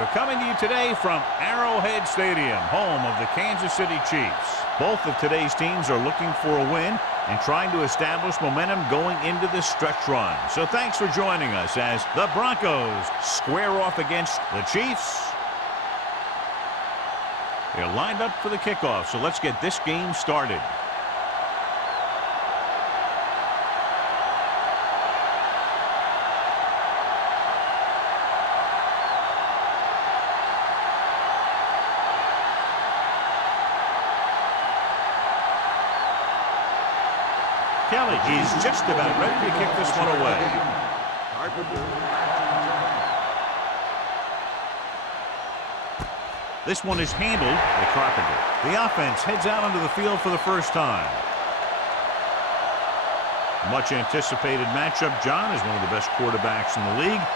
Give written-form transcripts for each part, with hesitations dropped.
We're coming to you today from Arrowhead Stadium, home of the Kansas City Chiefs. Both of today's teams are looking for a win and trying to establish momentum going into this stretch run. So thanks for joining us as the Broncos square off against the Chiefs. They're lined up for the kickoff, so let's get this game started. Kelly is just about ready to kick this one away. This one is handled by Carpenter. The offense heads out onto the field for the first time. Much anticipated matchup. John is one of the best quarterbacks in the league.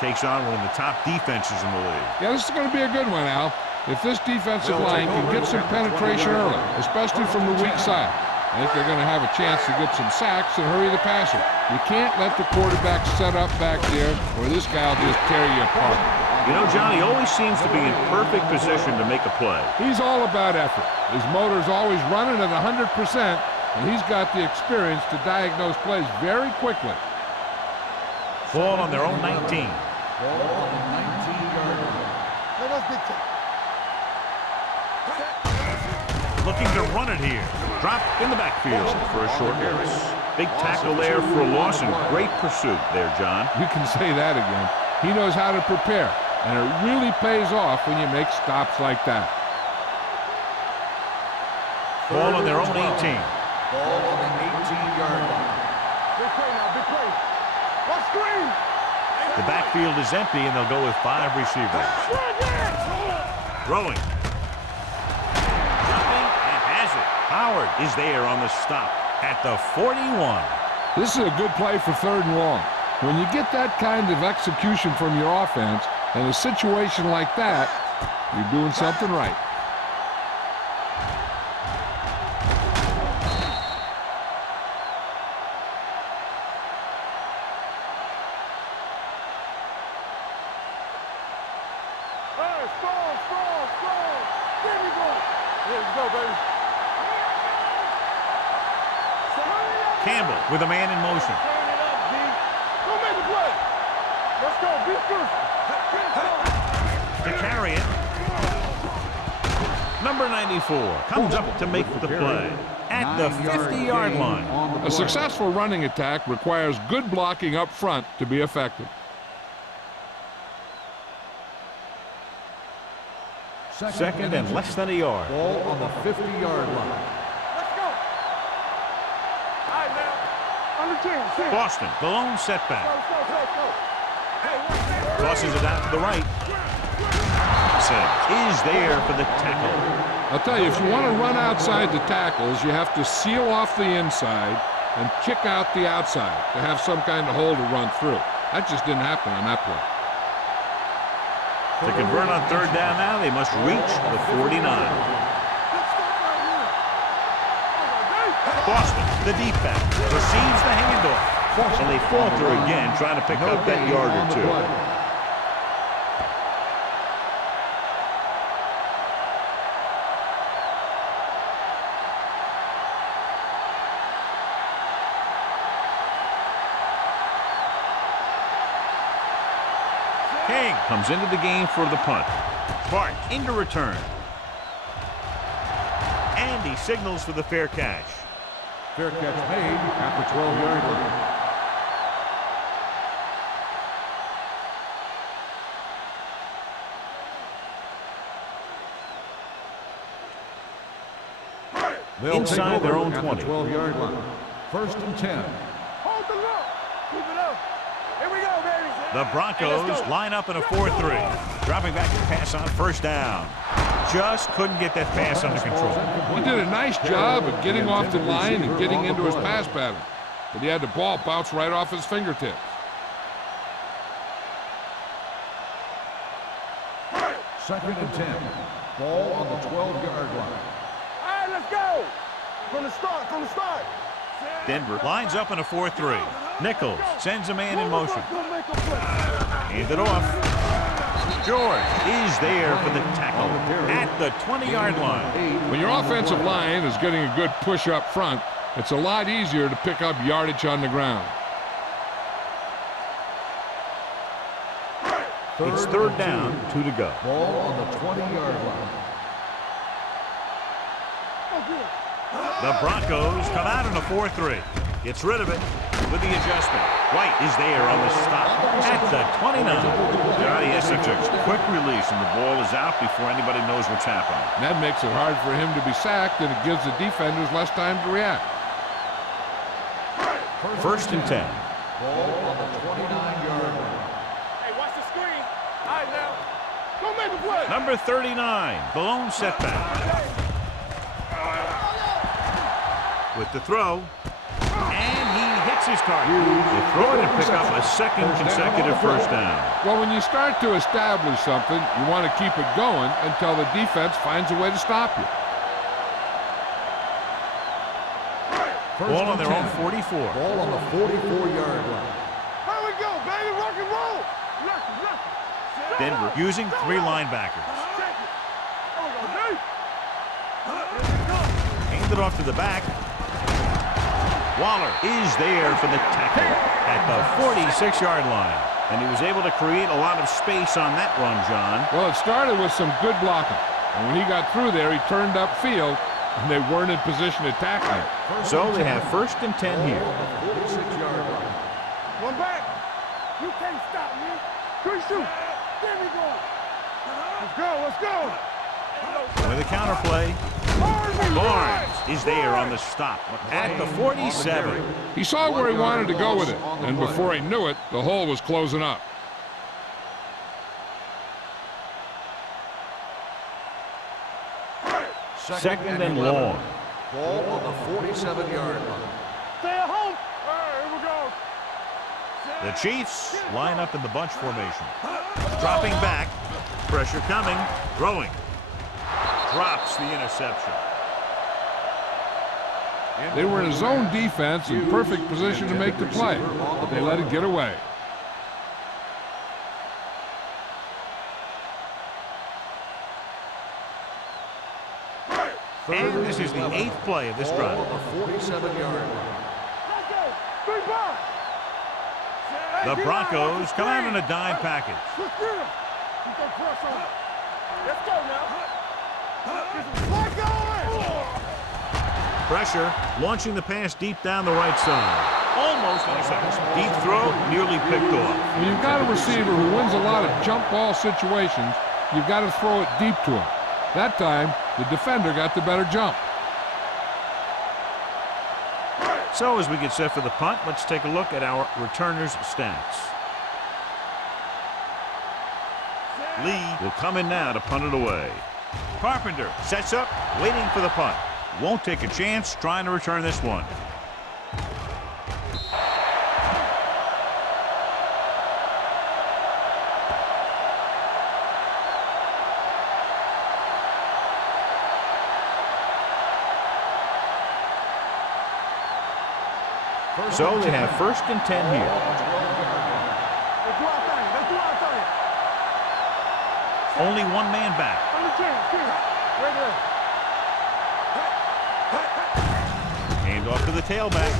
Takes on one of the top defenses in the league. Yeah, this is going to be a good one, Al. If this defensive line can get some penetration early, especially from the weak side, I think they're going to have a chance to get some sacks and hurry the passer. You can't let the quarterback set up back there or this guy will just tear you apart. You know, John, he always seems to be in perfect position to make a play. He's all about effort. His motor's always running at 100%, and he's got the experience to diagnose plays very quickly. Ball on their own 19. Ball on the 19-yard line. Looking to run it here. Drop in the backfield for a short loss. Big tackle there for a loss and great pursuit there, John. You can say that again. He knows how to prepare, and it really pays off when you make stops like that. Ball on their own 18. Ball on the 18-yard line. Big play now, big play. One screen. The backfield is empty, and they'll go with 5 receivers. Throwing. Howard is there on the stop at the 41. This is a good play for 3rd and long. When you get that kind of execution from your offense in a situation like that, you're doing something right. Hey, strong. There you go. There you go, baby. Campbell with a man in motion. Turn it up, D. Go make the play. Let's go. Be first. To carry it. Number 94 comes up to make the play at the 50-yard line. A successful running attack requires good blocking up front to be effective. Second and less than a yard. Ball on the 50-yard line. Boston, the lone setback. Go. Tosses it out to the right. Is there for the tackle. I'll tell you, if you want to run outside the tackles, you have to seal off the inside and kick out the outside to have some kind of hole to run through. That just didn't happen on that play. To convert on 3rd down now, they must reach the 49. Boston, the deep back, receives the handoff. And they falter again, trying to pick up that yard or two. King comes into the game for the punt. Bart into return. And he signals for the fair catch. Fair catch made at the 12-yard line. Inside their own 20. 12-yard line. 1st and 10. Hold the look. Keep it up. Here we go, baby. The Broncos line up in a 4-3. Dropping back to pass on 1st down. Just couldn't get that pass under control. He did a nice job of getting off the line and getting into his pass pattern. But he had the ball bounce right off his fingertips. 2nd and 10. Ball on the 12-yard line. All right, let's go. From the start. Denver lines up in a 4-3. Nichols sends a man in motion. Hand it off. George is there for the tackle at the 20-yard line. When your offensive line is getting a good push up front, it's a lot easier to pick up yardage on the ground. It's third down, 2 to go. Ball on the 20-yard line. The Broncos come out in a 4-3. Gets rid of it with the adjustment. White is there on the stop at the 29. Yeah, he has such a quick release, and the ball is out before anybody knows what's happening. That makes it hard for him to be sacked, and it gives the defenders less time to react. First and 10. Ball on the 29-yard line. Hey, watch the screen. All right, now. Go make a play. Number 39, the lone setback. With the throw, and he hits his target. They throw it and pick up a second consecutive first down. Well, when you start to establish something, you want to keep it going until the defense finds a way to stop you. Ball on their own 44. Ball on the 44-yard line. Here we go, baby. Rock and roll. Denver using 3 linebackers. Hand it off to the back. Waller is there for the tackle at the 46-yard line. And he was able to create a lot of space on that run, John. Well, it started with some good blocking. And when he got through there, he turned upfield, and they weren't in position to tackle him. So they have first and 10 here. 46-yard line. One back. You can't stop me. Good shoot. There we go. Let's go. Let's go. With a counterplay, Barnes is there on the stop at the 47. He saw where he wanted to go with it, and before he knew it, the hole was closing up. Second and long. Ball on the 47-yard line. Stay at home. All right, here we go. The Chiefs line up in the bunch formation. Dropping back. Pressure coming. Throwing. Drops the interception. They were in a zone defense in perfect position to make the play, but they let it get away. And this is the 8th play of this drive. Ball on the 47-yard line. Let's go. 3 balls. The Broncos come out in a dime package. Let's get him. Keep that press on. Let's go now. Let's go. Pressure, launching the pass deep down the right side. Almost intercepted. Deep throw, nearly picked off. When you've got a receiver who wins a lot of jump ball situations, you've got to throw it deep to him. That time, the defender got the better jump. So as we get set for the punt, let's take a look at our returners' stats. Lee will come in now to punt it away. Carpenter sets up, waiting for the punt. Won't take a chance trying to return this one. So they have first and 10 here. Let's do our thing. Let's do our thing. Only one man back. On the 10. Right there. Hand off to the tailback.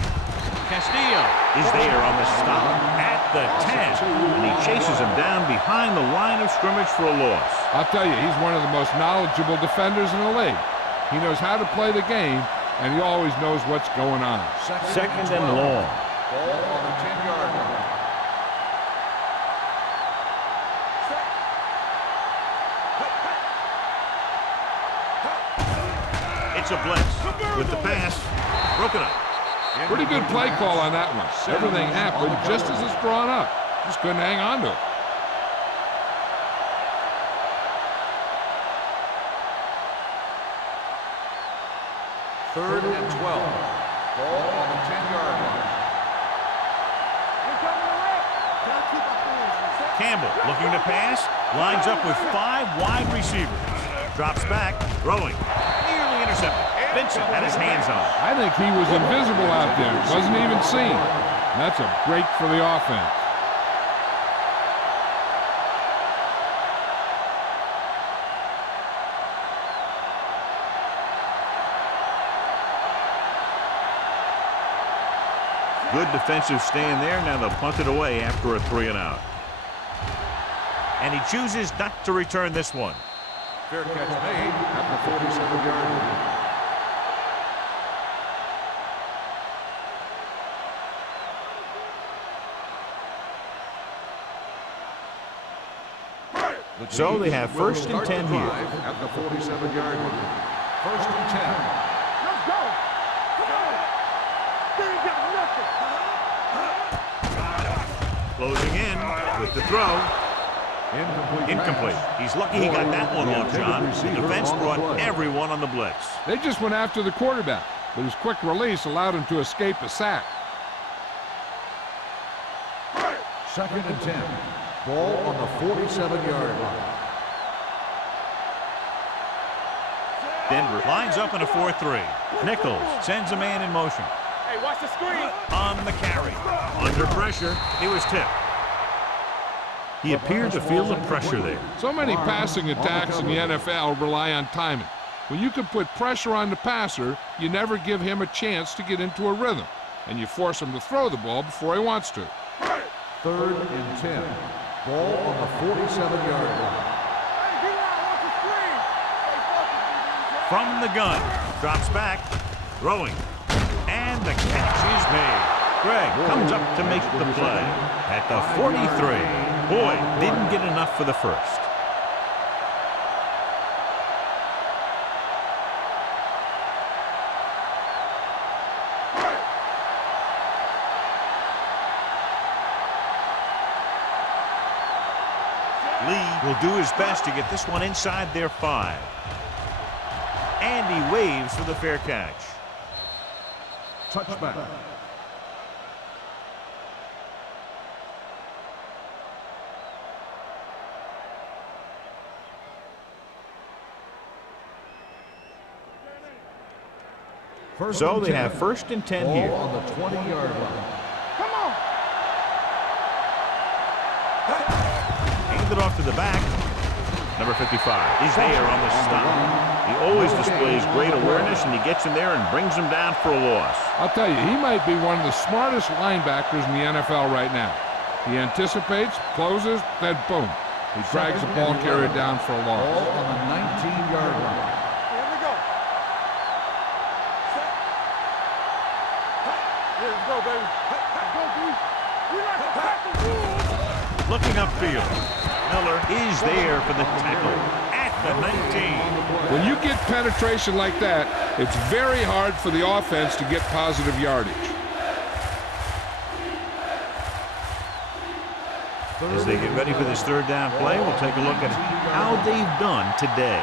Castillo is there on the stop at the 10. And he chases him down behind the line of scrimmage for a loss. I'll tell you, he's one of the most knowledgeable defenders in the league. He knows how to play the game, and he always knows what's going on. Second and long. Ball on the 10-yard line. It's a blitz with the pass. Broken up. Pretty good play call on that one. Everything happened just as it's drawn up. Just couldn't hang on to it. Third and 12. Ball on the 10-yard line. Campbell looking to pass. Lines up with 5 wide receivers. Drops back. Throwing. Nearly intercepted. Vincent had his hands on it. I think he was invisible out there. Wasn't even seen. That's a break for the offense. Good defensive stand there. Now they'll punt it away after a 3-and-out. And he chooses not to return this one. Fair catch made at the 47-yard line. So they have first and 10 here. At the 47-yard line. First and 10. Let's go. Come on. They ain't got nothing. Closing in with the throw. Incomplete. He's lucky he got that one off, John. The defense brought everyone on the blitz. They just went after the quarterback, but his quick release allowed him to escape a sack. Second and 10. Ball on the 47-yard line. Denver lines up in a 4-3. Nichols sends a man in motion. Hey, watch the screen. On the carry. Under pressure. He was tipped. He appeared to feel the pressure there. So many passing attacks in the NFL rely on timing. When you can put pressure on the passer, you never give him a chance to get into a rhythm, and you force him to throw the ball before he wants to. Third and 10. Ball on the 47-yard line. Hey, get out. Watch the screen. From the gun. Drops back. Throwing. And the catch is made. Greg comes up to make the play at the 43. Boy, didn't get enough for the first. Lee will do his best to get this one inside their 5. And he waves for the fair catch. Touchback. So they have first and 10 here. Ball on the 20-yard line. Come on. Handed off to the back. Number 55 is there on the stop. He always displays great awareness, and he gets in there and brings him down for a loss. I'll tell you, he might be one of the smartest linebackers in the NFL right now. He anticipates, closes, then boom. He drags the ball carrier down for a loss. Ball on the 19-yard line. Here we go. Here we go, baby. Let's go, B. We like to tackle rules. Looking upfield. Miller is there for the tackle at the 19. When you get penetration like that, it's very hard for the offense to get positive yardage. As they get ready for this third down play, we'll take a look at how they've done today.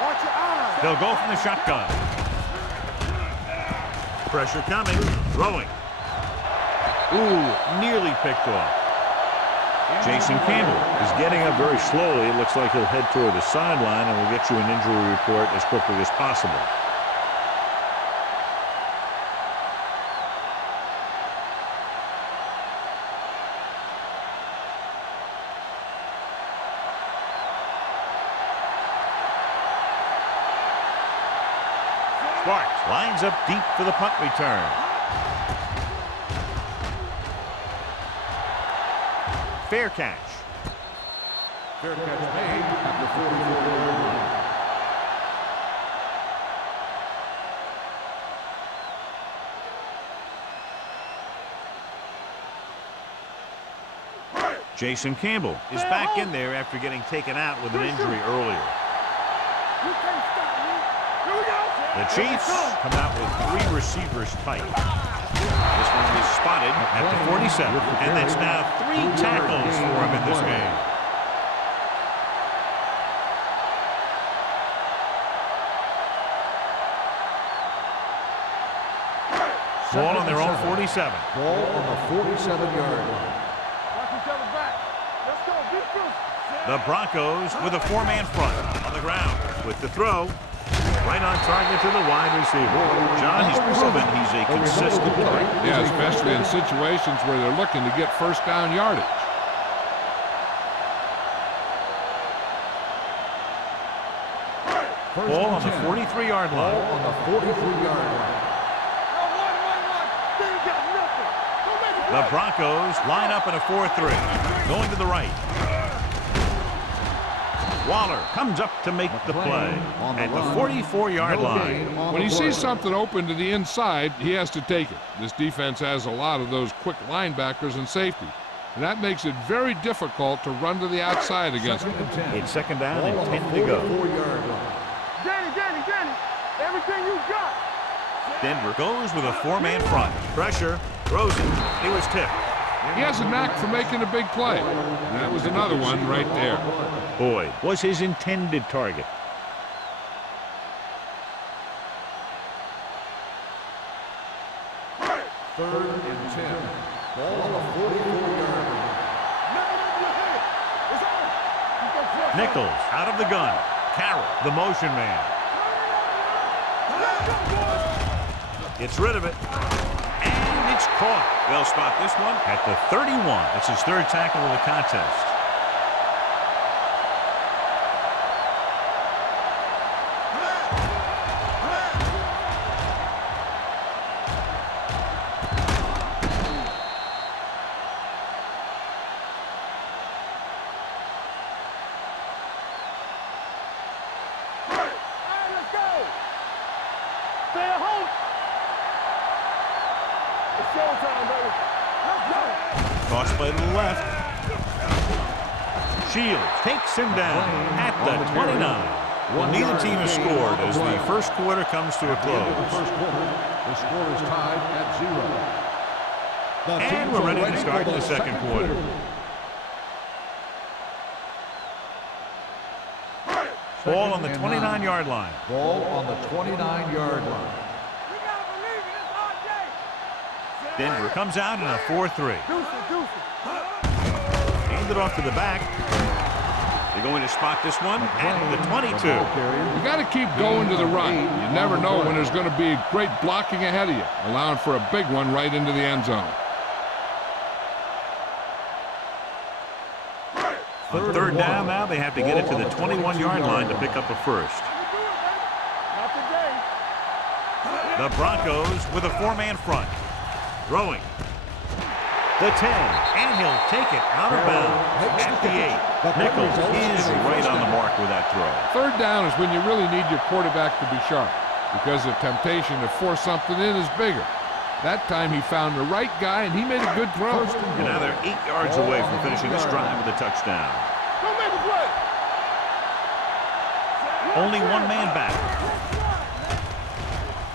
Watch your eyes. They'll go from the shotgun. Pressure coming. Throwing. Ooh, nearly picked off. Jason Campbell is getting up very slowly. It looks like he'll head toward the sideline, and we'll get you an injury report as quickly as possible. Sparks lines up deep for the punt return. Fair catch. Fair catch made at the 44-yard line. Jason Campbell is back in there after getting taken out with an injury earlier. You can't stop me. Here we go. The Chiefs come out with 3 receivers tight. This one is spotted at the 47, and that's now 3 tackles for him in this game. Ball on their own 47. Ball on the 47-yard line. Watch each other back. Let's go. Defense. The Broncos with a 4-man front on the ground with the throw. Right on target to the wide receiver. John has proven he's a consistent player. Yeah, especially in situations where they're looking to get first down yardage. Ball on the 43-yard line. Ball on the 43-yard line. The Broncos line up in a 4-3. Going to the right. Waller comes up to make the play at the 44-yard line. When he sees something open to the inside, he has to take it. This defense has a lot of those quick linebackers and safety, and that makes it very difficult to run to the outside against them. It's second down and 10 to go. Danny, everything you got. Denver goes with a 4-man front. Pressure. Throws it. He was tipped. He has a knack for making a big play. And that was another one right there. Boyd was his intended target. Third and 10. Ball on the 44-yard line. Nichols out of the gun. Carroll, the motion man. Gets rid of it. And it's caught. They'll spot this one at the 31. That's his third tackle of the contest. Toss play to the left. Shields takes him down at the 29. Well, neither team has scored as the first quarter comes to a close. The score is tied at 0. And we're ready to start the second quarter. Ball on the 29-yard line. Ball on the 29-yard line. Denver comes out in a 4-3. Hand it off to the back. They're going to spot this one at the 22. You got to keep going to the run. You never know when there's going to be great blocking ahead of you, allowing for a big one right into the end zone. On third down now, they have to get it to the 21-yard line to pick up a first. The Broncos with a 4-man front. Throwing. The 10, and he'll take it out of bounds at the 8. Nichols is right on the mark with that throw. Third down is when you really need your quarterback to be sharp because the temptation to force something in is bigger. That time he found the right guy, and he made a good throw. And now they're 8 yards away from finishing this drive with a touchdown. Don't make a play. Only one man back.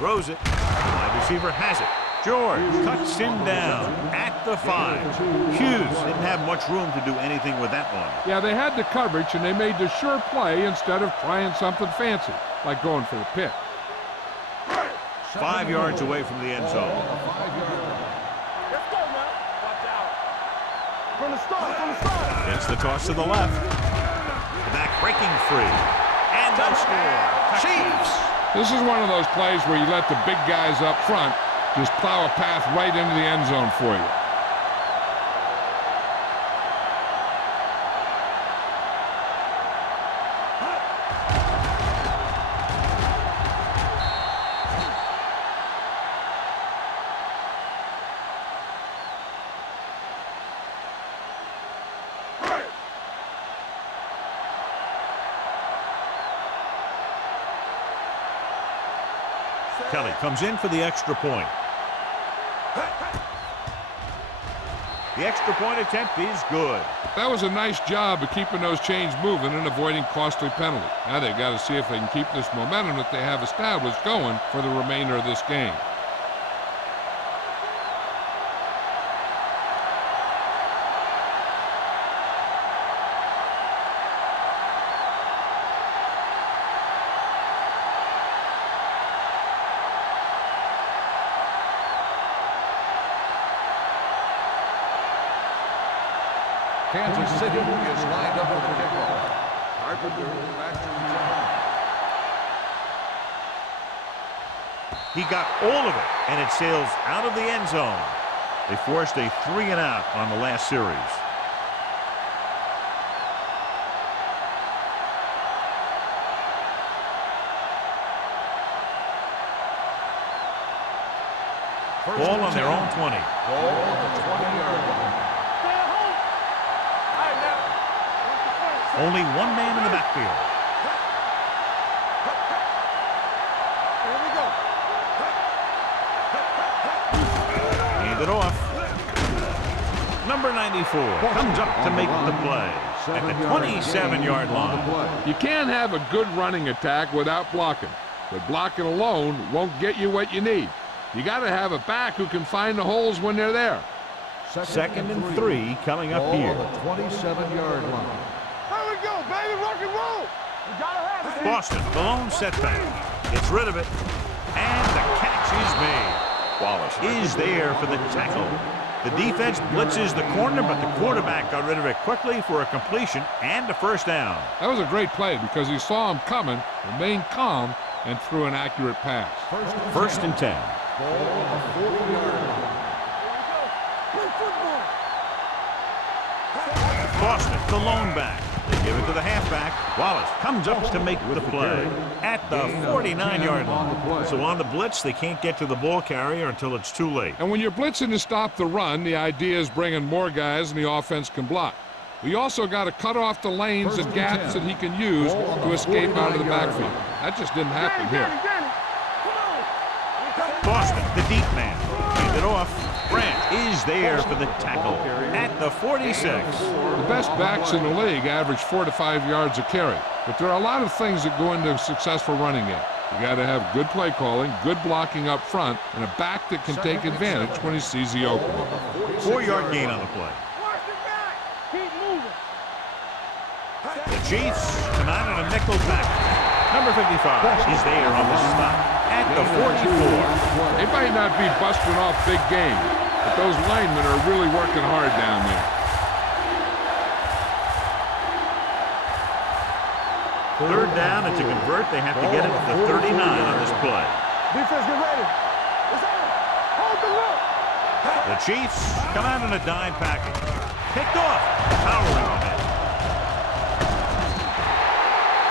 Throws it. Wide receiver has it. George cuts him down at the 5. Hughes didn't have much room to do anything with that one. Yeah, they had the coverage, and they made the sure play instead of trying something fancy, like going for the pick. 5 yards away from the end zone. Let's go, man. Watch out. From the start. Gets the toss to the left. The back breaking free. And they'll score. Chiefs! This is one of those plays where you let the big guys up front just plow a path right into the end zone for you. Kelly comes in for the extra point. The extra point attempt is good. That was a nice job of keeping those chains moving and avoiding costly penalty. Now they've got to see if they can keep this momentum that they have established going for the remainder of this game. Kansas City is lined up for the kickoff. Carpenter back to return. He got all of it, and it sails out of the end zone. They forced a 3-and-out on the last series. Ball on their own 20. Ball on the 20-yard line. Only one man in the backfield. Here we go. Hand it off. Number 94 comes up to make the play at the 27-yard line. You can't have a good running attack without blocking, but blocking alone won't get you what you need. You got to have a back who can find the holes when they're there. Second and 3 coming up here. Ball on the 27-yard line. Here we go, baby. Rock and roll. We gotta have it. Boston, the lone setback. Gets rid of it. And the catch is made. Wallace is there for the tackle. The defense blitzes the corner, but the quarterback got rid of it quickly for a completion and a first down. That was a great play because he saw him coming, remained calm, and threw an accurate pass. First and 10. Ball on the 40-yard line. Play football. Boston, the lone back. They give it to the halfback. Wallace comes up to make the play at the 49-yard line. So on the blitz, they can't get to the ball carrier until it's too late. And when you're blitzing to stop the run, the idea is bringing more guys and the offense can block. We also got to cut off the lanes and gaps that he can use to escape out of the backfield. That just didn't happen here. Danny, come on. Boston, the deep man. Hand it off. Brandt is there for the tackle at the 46. The best backs in the league average 4 to 5 yards a carry, but there are a lot of things that go into a successful running game. You got to have good play calling, good blocking up front, and a back that can take advantage when he sees the opening. 4-yard gain on the play. Watch the back. Keep moving. The Chiefs come out in a nickel back. Number 55 is there on the stop at the 44. They might not be busting off big game, but those linemen are really working hard down there. Third down, and to convert, they have to get it to the 39 on this play. Defense, get ready. It's on. Hold the look. The Chiefs come out in a dime package. Picked off. Powering on it.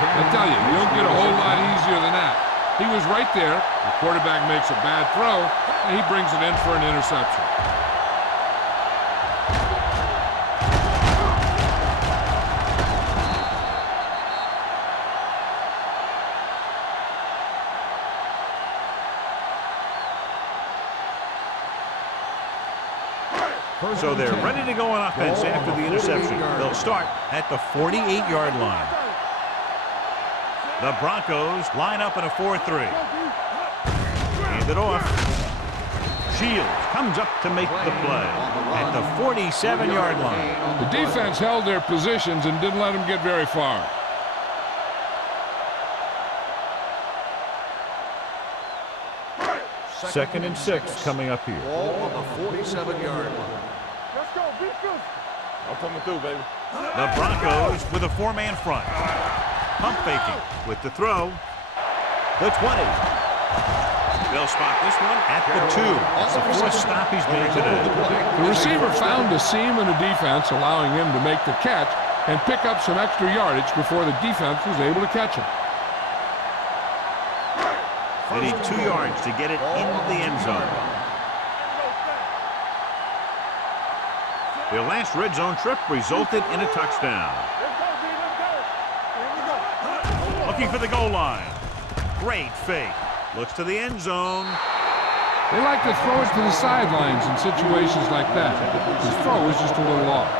I tell you, you don't get a whole lot easier than that. He was right there. The quarterback makes a bad throw, and he brings it in for an interception. So they're ready to go on offense after the interception. They'll start at the 48-yard line. The Broncos line up in a 4-3. Hand it off. Shields comes up to make the play at the 47-yard line. The defense held their positions and didn't let them get very far. Second and 6 coming up here. Ball on the 47-yard line. Let's go. Be good. I'm coming through, baby. The Broncos with a 4-man front. Pump faking with the throw. The 20. They'll spot this one at the 2. That's the fourth stop he's made today. The receiver found a seam in the defense, allowing him to make the catch and pick up some extra yardage before the defense was able to catch him. They need 2 yards to get it into the end zone. Their last red zone trip resulted in a touchdown. Let's go, D. Let's go. Here we go. Looking for the goal line. Great fake. Looks to the end zone. They like to throw it to the sidelines in situations like that. His throw was just a little off.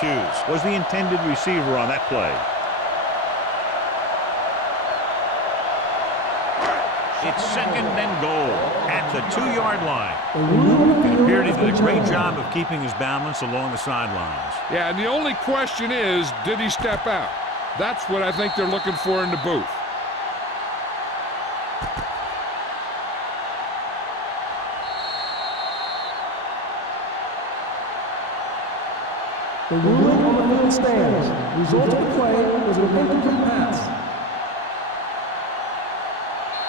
Hughes was the intended receiver on that play. It's second and goal at the 2-yard line. It appeared he did a great job of keeping his balance along the sidelines. Yeah, and the only question is, did he step out? That's what I think they're looking for in the booth. The ruling on the field stands. The result of the play was an incomplete pass.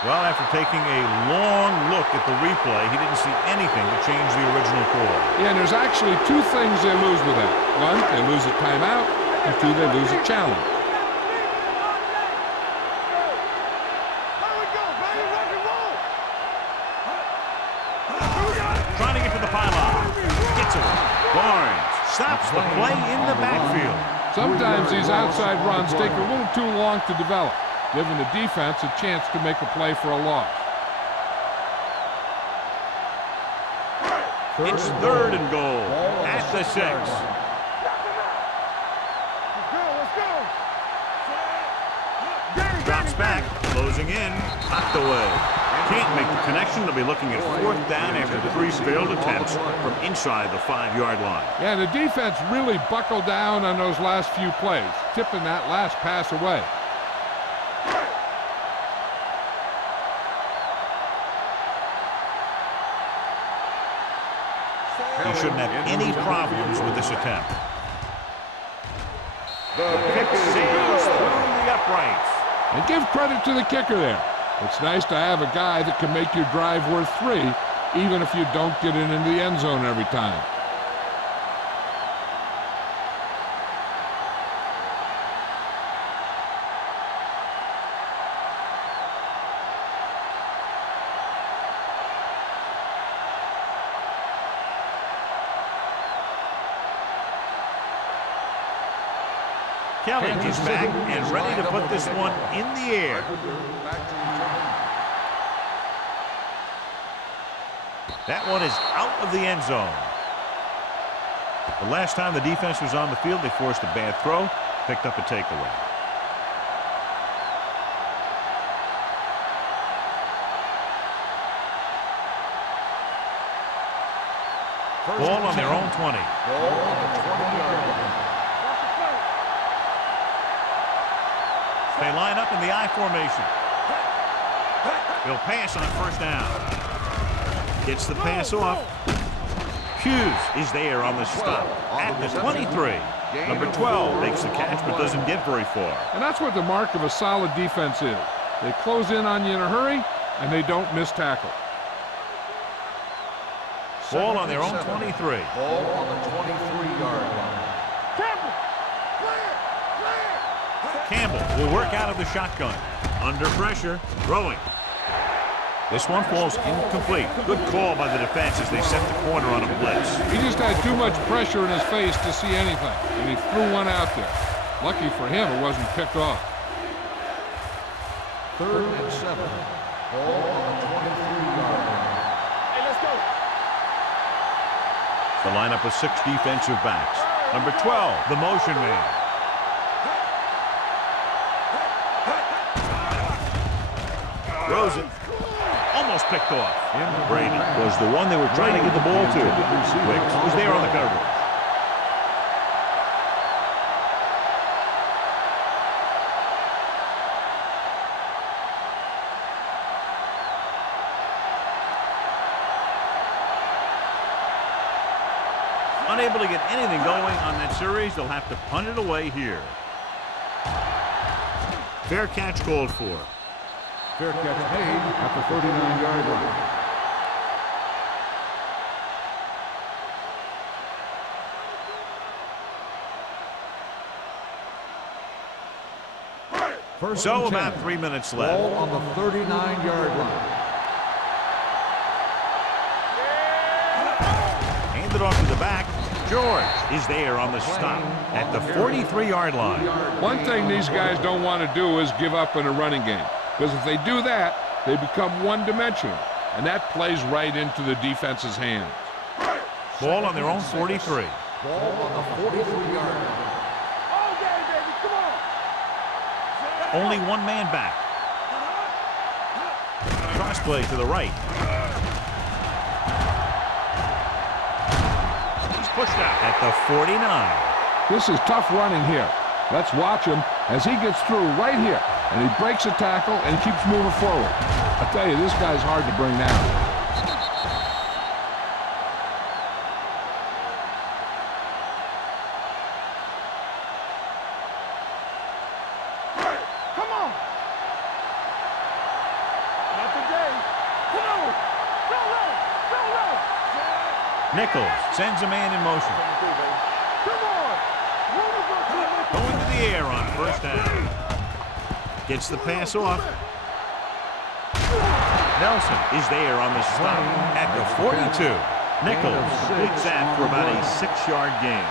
Well, after taking a long look at the replay, he didn't see anything to change the original call. Yeah, and there's actually 2 things they lose with that. 1, they lose a timeout, and 2, they lose a challenge. Here we go, baby. Rock and roll. Trying to get to the pylon. stops the play in the backfield. Sometimes these outside runs take a little too long to develop, giving the defense a chance to make a play for a loss. It's 3rd and goal at the 6. Let's go. Drops back, closing in, knocked away. Can't make the connection. They'll be looking at 4th down after 3 failed attempts from inside the 5-yard line. Yeah, the defense really buckled down on those last few plays, tipping that last pass away. He shouldn't have any problems with this attempt. The kick sails through the uprights. And give credit to the kicker there. It's nice to have a guy that can make your drive worth 3, even if you don't get it into the end zone every time. Kelly is back and ready to put this one in the air. That one is out of the end zone. The last time the defense was on the field, they forced a bad throw, picked up a takeaway. Ball on their own 20. Ball on the 20-yard line. They line up in the I formation. He'll pass on 1st down. Gets the pass off. Hughes is there on the stop at the 23. Number 12 makes the catch but doesn't get very far. And that's what the mark of a solid defense is. They close in on you in a hurry, and they don't miss tackle. Ball on their own 23. Ball on the 23-yard line. Campbell will work out of the shotgun. Under pressure, throwing. This one falls incomplete. Good call by the defense as they set the corner on a blitz. He just had too much pressure in his face to see anything, and he threw one out there. Lucky for him, it wasn't picked off. 3rd and 7. Ball on the 23-yard line. Hey, let's go. The lineup of 6 defensive backs. Number 12, the motion man. Throws it. Almost picked off. Brady was the one they were trying to get the ball to. Wicks was there on the coverage. Unable to get anything going on that series, they'll have to punt it away here. Fair catch called for. Fair catch made at the 39-yard line. So about 3 minutes left. Ball on the 39-yard line. Handed off to the back. George is there on the stop at the 43-yard line. One thing these guys don't want to do is give up in a running game, because if they do that, they become one-dimensional, and that plays right into the defense's hands. Ball on their own 43. Ball on the 43-yard line. All day, baby, come on. Only one man back. Cross play to the right. He's pushed out at the 49. This is tough running here. Let's watch him as he gets through right here, and he breaks a tackle and keeps moving forward. I tell you, this guy's hard to bring down. Come on. Not today. Come on. Go low. Go low. Nichols sends a man in motion. Come on. Going to the air on 1st down. Gets the pass off. Nelson is there on the stop at the 42. Nichols completes that for about a 6-yard gain.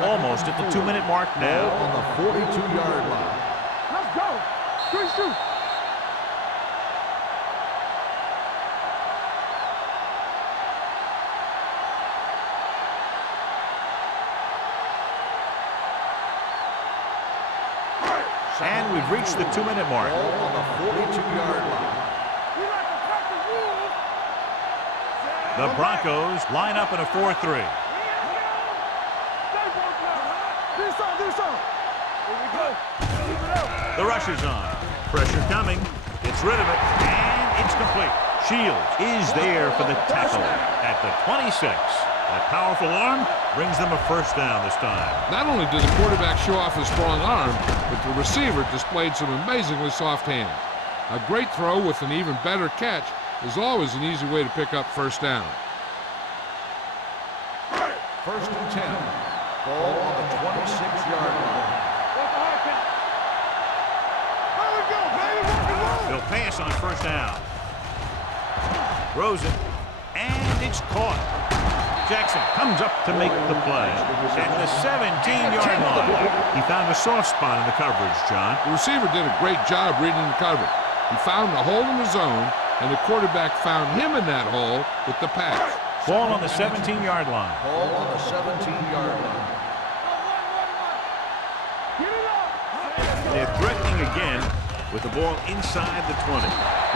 Almost at the 2-minute mark now. On the 42-yard line. Let's go. Good shoot. And we've reached the 2-minute mark. Ball on the 42-yard line. We like to cut the rules. The Broncos line up in a 4-3. Stay both now. This on. Here we go. Keep it up. The rush is on. Pressure coming. Gets rid of it. And it's complete. Shields is there for the tackle at the 26. That powerful arm brings them a first down this time. Not only did the quarterback show off his strong arm, but the receiver displayed some amazingly soft hands. A great throw with an even better catch is always an easy way to pick up first down. First and 10. Ball on the 26-yard line. They'll pass on first down. Throws it. And it's caught. Jackson comes up to make the play. At the 17-yard line. He found a soft spot in the coverage, John. The receiver did a great job reading the coverage. He found a hole in the zone, and the quarterback found him in that hole with the pass. Ball on the 17-yard line. Ball on the 17-yard line. They're threatening again with the ball inside the 20.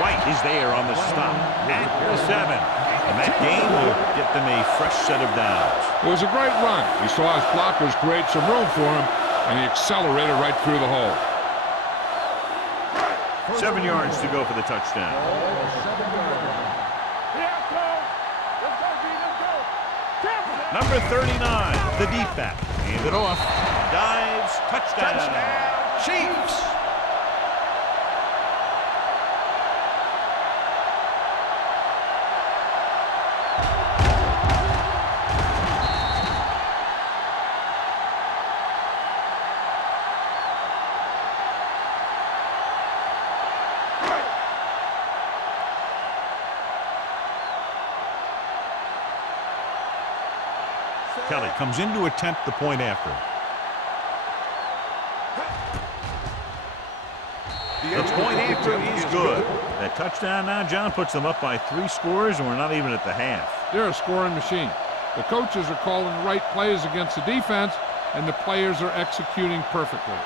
White is there on the stop at the 7. And that gain will get them a fresh set of downs. It was a great run. He saw his blockers create some room for him, and he accelerated right through the hole. 7 yards to go for the touchdown. Number 39, the deep back. Hand it off. Dives. Touchdown. Chiefs. Kelly comes in to attempt the point after. The point after is good. That touchdown now, John, puts them up by 3 scores, and we're not even at the half. They're a scoring machine. The coaches are calling the right plays against the defense, and the players are executing perfectly.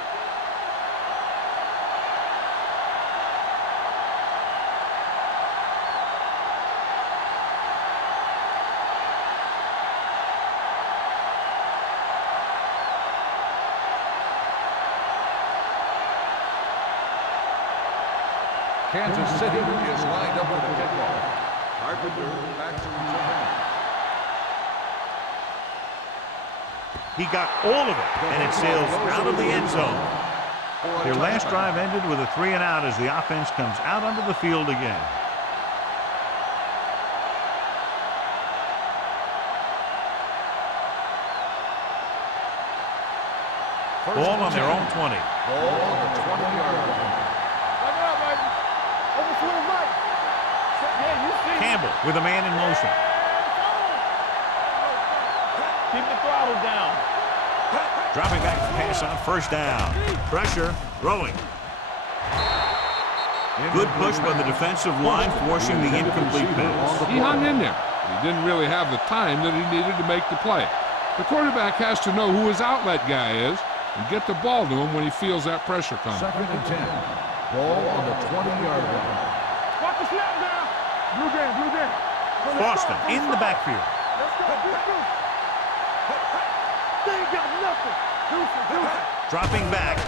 Kansas City is lined up for the kickoff. Carpenter back to return. He got all of it, and it sails out of the end zone. Their last drive ended with a 3-and-out as the offense comes out onto the field again. Ball on their own 20. Ball on the 20-yard line. Campbell with a man in motion. Keep the throttle down. Dropping back to pass on first down. Pressure, throwing. Good push by the defensive line, forcing the incomplete pass. He hung in there. He didn't really have the time that he needed to make the play. The quarterback has to know who his outlet guy is and get the ball to him when he feels that pressure coming. Second and 10. Ball on the 20-yard line. Watch the snap now. Blue game. Boston in the backfield. Let's go. They ain't got nothing. Deuce. Dropping back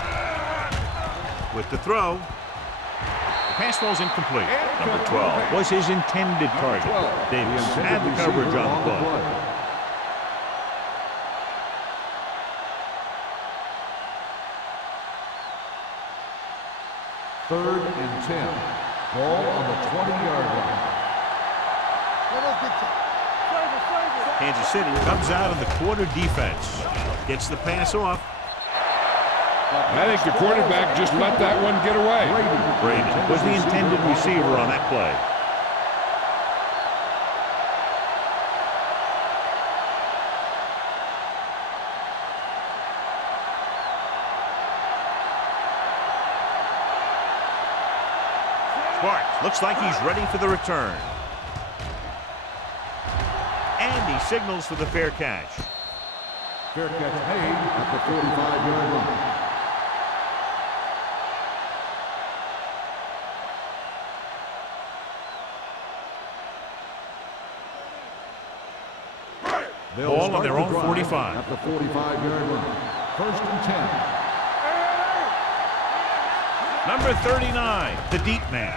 with the throw. The pass ball's incomplete. Number 12 was his intended target. Davis had the coverage on the play. Third and 10. Ball on the 20-yard line. Kansas City comes out of the quarter defense. Gets the pass off. I think the quarterback just let that one get away. Brady was the intended receiver on that play. sparked. Looks like he's ready for the return. And he signals for the fair catch. Fair catch made at the 45-yard line. Ball on their own 45. At the 45-yard line. 1st and 10. Number 39, the deep man.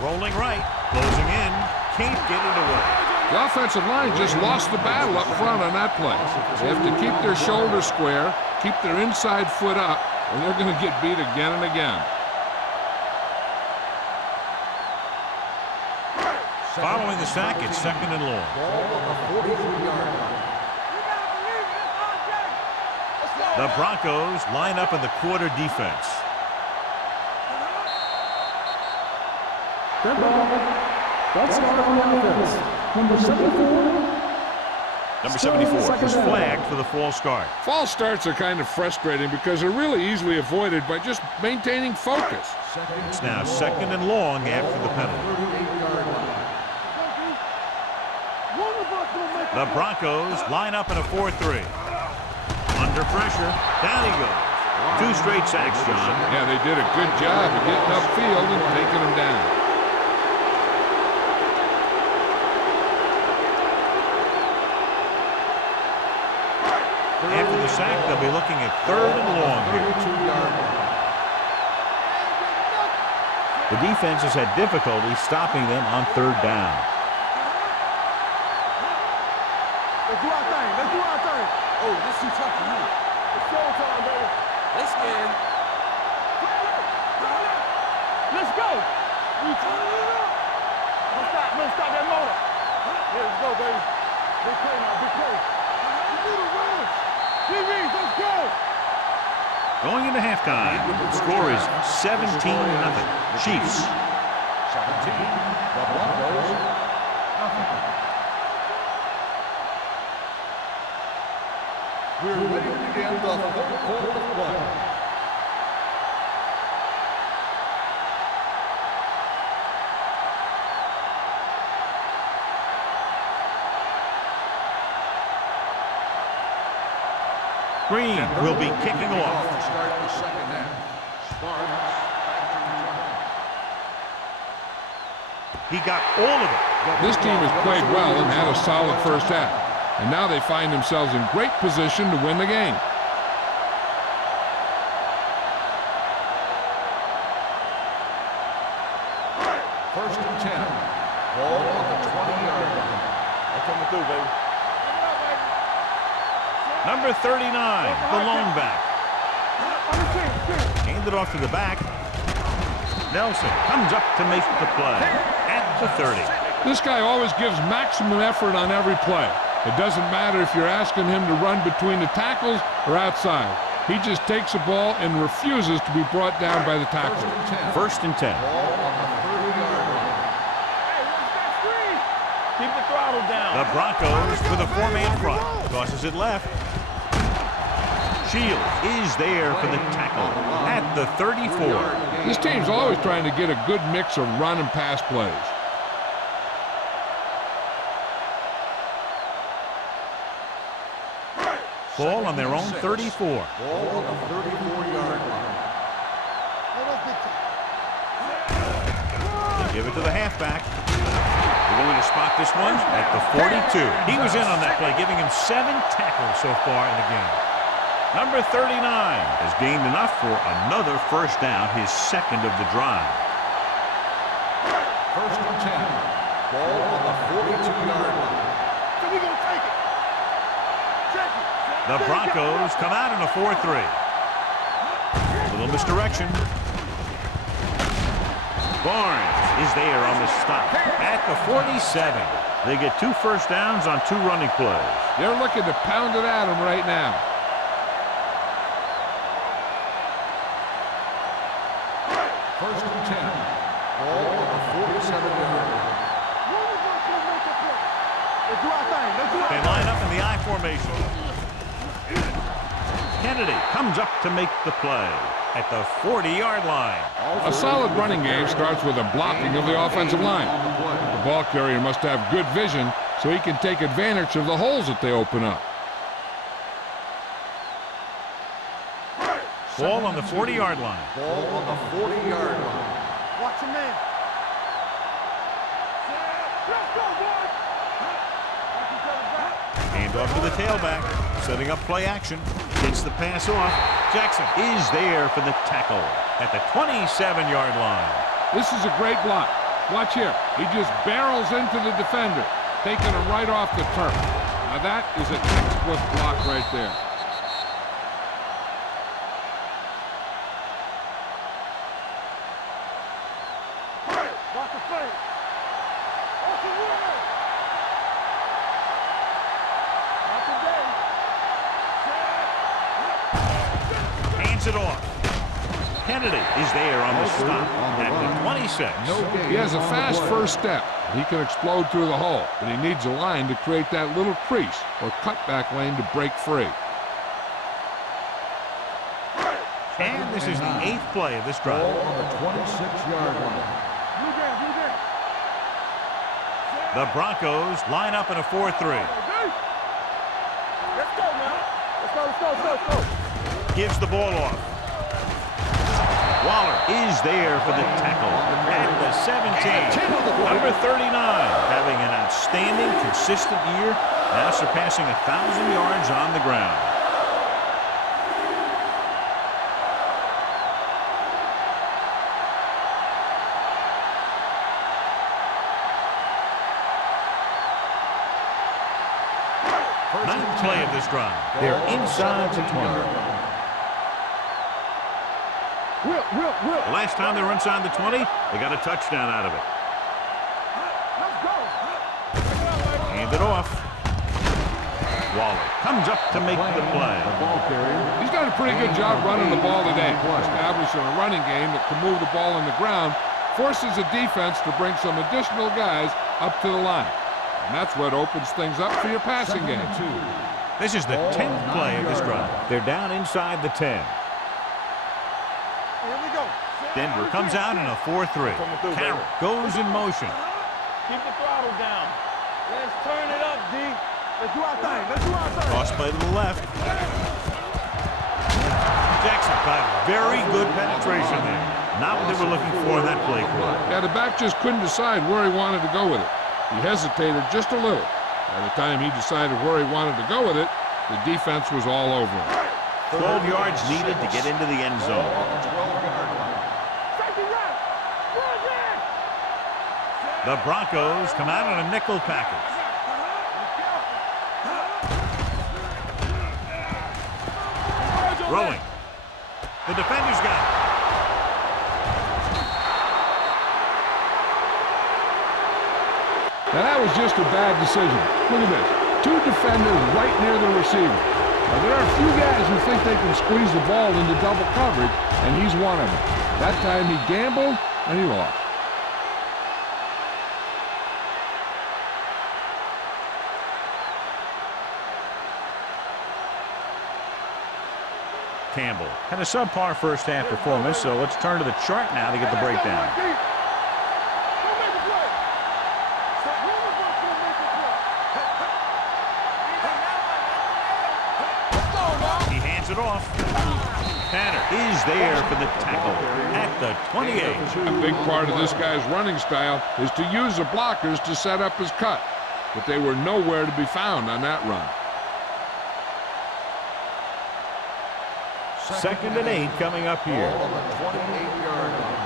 Rolling right, closing in, can't get it away. The offensive line just lost the battle up front on that play. They have to keep their shoulders square, keep their inside foot up, or they're going to get beat again and again. Following the sack, it's 2nd and long. Ball on the 43-yard line. The Broncos line up in the quarter defense. Red ball. That's start on offense. Number 74. Number 74 is flagged for the false start. False starts are kind of frustrating because they're really easily avoided by just maintaining focus. It's now 2nd and long after the penalty. 38-yard line. The Broncos line up in a 4-3. Under pressure, down he goes. 2 straight sacks, John. Yeah, they did a good job of getting upfield and taking him down. After the sack, they'll be looking at 3rd and long here. 32-yard line. The defense has had difficulty stopping them on 3rd down. Let's do our thing. Let's do our thing. Oh, this too tough for you. It's showtime, baby. Let's scan. Let's go. Don't stop. Don't stop that motor. Here we go, baby. Big play now. Big play. You do the run. DBs, let's go. Going into halftime, the score is 17-0. Chiefs. 17. The Broncos. Nothing. We're ready to begin the 3rd quarter of play. Green will be kicking off. To start the 2nd half. Sparks back to return. He got all of it. This team has played well and had a solid first half. And now they find themselves in great position to win the game. 1st and 10. Ball on the 20-yard line. I'm coming through, baby. Number 39, the lone back. Handed off to the back. Nelson comes up to make the play at the 30. This guy always gives maximum effort on every play. It doesn't matter if you're asking him to run between the tackles or outside. He just takes the ball and refuses to be brought down by the tackle. 1st and 10. Ball on the 30-yard line. Keep the throttle down. The Broncos with a 4-man front. Tosses it left. Shields is there for the tackle at the 34. This team's always trying to get a good mix of run and pass plays. Ball on their own 34. Ball on the 34-yard line. They give it to the halfback. They're going to spot this one at the 42. He was in on that play, giving him 7 tackles so far in the game. Number 39 has gained enough for another first down, his 2nd of the drive. 1st and 10. Ball on the 42-yard line. So we gonna take it. Check it. The Broncos come out in a 4-3. Little misdirection. Barnes is there on the stop at the 47. They get 2 first downs on 2 running plays. They're looking to pound it at him right now. 1st and 10. Ball on the 47-yard line. Let's do our thing. Let's do our They thing. line up in the I formation. Kennedy comes up to make the play. at the 40-yard line. A solid running game starts with a blocking of the offensive line. The ball carrier must have good vision so he can take advantage of the holes that they open up. Ball on the 40-yard line. Ball on the 40-yard line. Watch your man. Let's go, boys. Hand off to the tailback. Setting up play action. Gets the pass off. Jackson is there for the tackle at the 27-yard line. This is a great block. Watch here. He just barrels into the defender, taking him right off the turf. Now that is a textbook block right there. Watch the face. Watch the wall. Not today. Hands it off. Kennedy is there on the stop at the 26. He has a fast first step. He can explode through the hole, but he needs a line to create that little crease or cutback lane to break free. And this is the 8th play of this drive. Ball on the 26-yard line. The Broncos line up in a 4-3. Let's go, man. Let's go. Gives the ball off. Waller is there for the tackle at the 17. Number 39, having an outstanding, consistent year, now surpassing 1,000 yards on the ground. Ninth play of this drive. They're inside the 20. The last time they were inside the 20, they got a touchdown out of it. Hand it off. Waller comes up to make the play. He's done a pretty good job running the ball today, establishing a running game that can move the ball in the ground, forces the defense to bring some additional guys up to the line. And that's what opens things up for your passing game. This is the 10th play of this drive. They're down inside the 10. Here we go. Denver comes out in a 4-3. Carroll goes in motion. Keep the throttle down. Let's turn it up, D. Let's do our thing. Toss play to the left. Jackson got very good penetration there. Not what they were looking for in that play call. Yeah, the back just couldn't decide where he wanted to go with it. He hesitated just a little. By the time he decided where he wanted to go with it, the defense was all over him. 12 yards needed to get into the end zone. The Broncos come out on a nickel package. Rolling. The defender's got it. Now that was just a bad decision. Look at this. Two defenders right near the receiver. Now there are a few guys who think they can squeeze the ball into double coverage, and he's one of them. That time he gambled, and he lost. Campbell had a subpar first half performance, so let's turn to the chart now to get the breakdown. He hands it off. Tanner is there for the tackle at the 28. A big part of this guy's running style is to use the blockers to set up his cut, but they were nowhere to be found on that run. 2nd and 8 coming up here. Ball on the 28-yard line.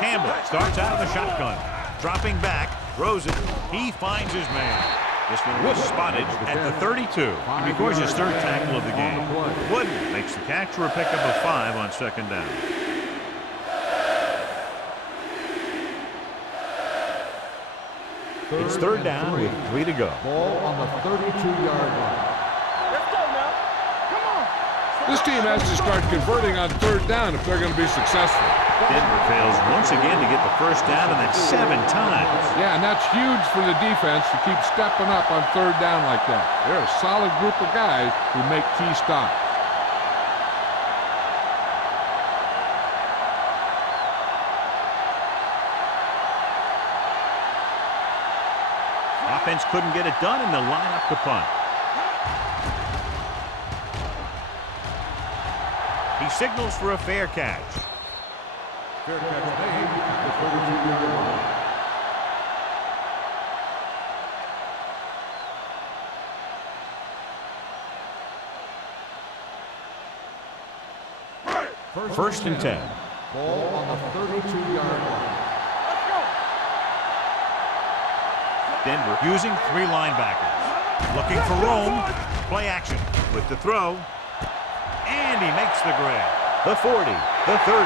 Campbell starts out of the shotgun. Dropping back, throws it. He finds his man. This one was spotted at the 32. He records his 3rd tackle of the game. Wooden makes the catch for a pickup of 5 on 2nd down. It's 3rd down with 3 to go. Ball on the 32-yard line. Let's go now. Come on. This team has to start converting on third down if they're going to be successful. Denver fails once again to get the first down, and that's 7 times. Yeah, and that's huge for the defense to keep stepping up on third down like that. They're a solid group of guys who make key stops. Offense couldn't get it done, and they'll line up to punt. He signals for a fair catch. Fair catch made at the 32-yard line. First and 10. Ball on the 32-yard line. Denver using 3 linebackers. Looking for room. Play action with the throw. And he makes the grab. The 40, the 30,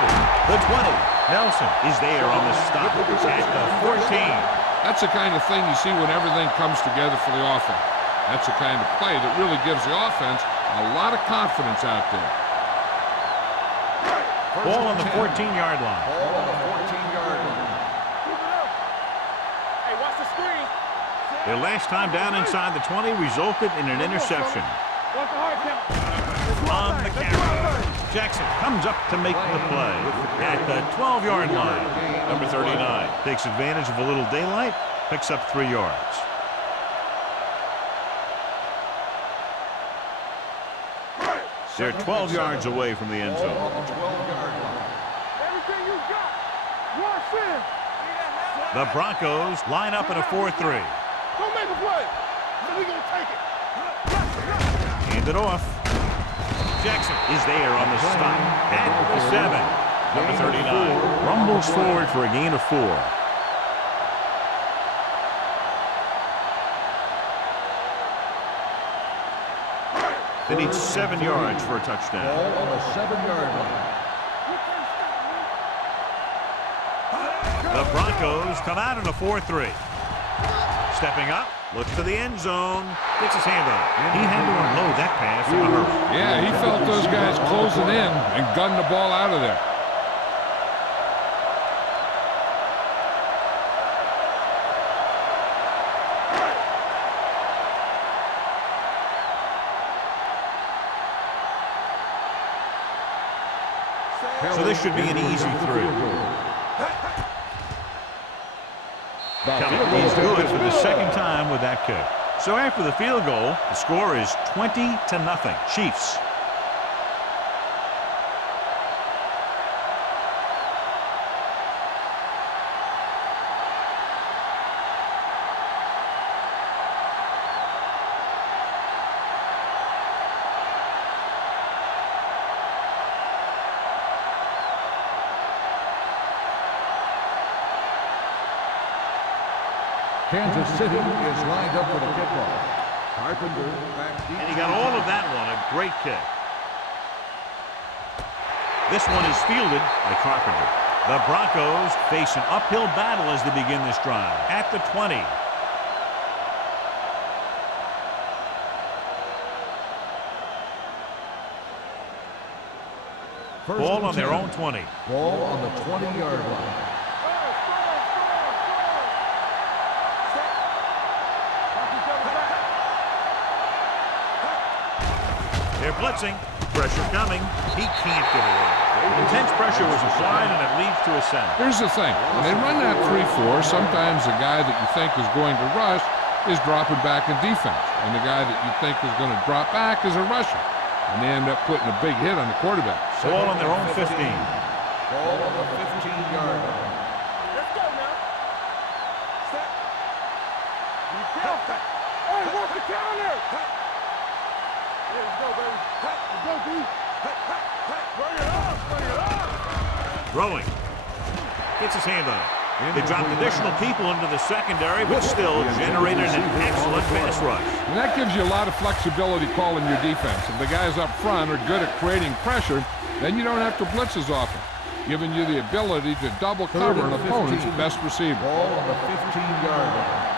the 20. Nelson is there on the stop at the 14. That's the kind of thing you see when everything comes together for the offense. That's the kind of play that really gives the offense a lot of confidence out there. Ball on the 14-yard line. Ball on the 14-yard line. Hey, watch the screen. Their last time down inside the 20 resulted in an interception. Watch the hard count. On the carry, Jackson comes up to make the play at the 12-yard line. Number 39 takes advantage of a little daylight, picks up 3 yards. They're 12 yards away from the end zone. On the 12-yard line. Everything you got. Watch this. The Broncos line up in a 4-3. Don't make a play. So we gonna take it. Hand it off. Jackson is there on the stop at the 7. Number 39 rumbles forward for a gain of 4. They need 7 yards for a touchdown. Ball on the 7-yard line. The Broncos come out in a 4-3. Stepping up, looks to the end zone, gets his hand on it. He had to unload that pass in a hurry. Yeah, he felt those guys closing in and gunned the ball out of there. So this should be an easy 3. He's good for the second time with that kick. So after the field goal, the score is 20-0. Chiefs. Kansas City is lined up for the kickoff. Carpenter back deep. And he got all of that one. A great kick. This one is fielded by Carpenter. The Broncos face an uphill battle as they begin this drive. At the 20. Ball on their own 20. Ball on the 20-yard line. They're blitzing. Pressure coming. He can't get away. Intense pressure was applied, and it leads to a sack. Here's the thing. When they run that 3-4, sometimes the guy that you think is going to rush is dropping back in defense. And the guy that you think is going to drop back is a rusher. And they end up putting a big hit on the quarterback. Ball on their own 15. Ball on the 15-yard line. Let's go now. Set. You got that. Hey, work the counter. Yeah, let's go, baby. Let's go, D. Bring it up, bring it up. Throwing. Gets his hand on it. They dropped additional people into the secondary, but still generated an excellent pass rush. And that gives you a lot of flexibility calling your defense. If the guys up front are good at creating pressure, then you don't have to blitz as often, giving you the ability to double cover an opponent's best receiver. Ball on the 15-yard line.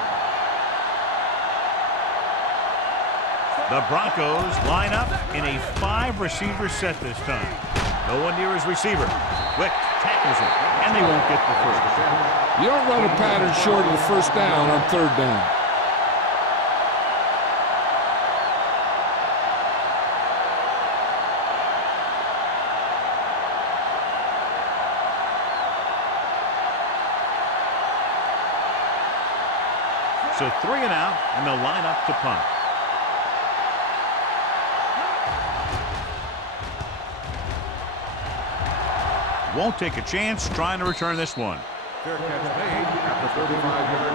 The Broncos line up in a 5-receiver set this time. No one near his receiver. Wick tackles him, and they won't get the first. You don't run a pattern short of the first down on third down. So 3 and out, and they'll line up to punt. Won't take a chance trying to return this one. Fair catch made at the 35-yard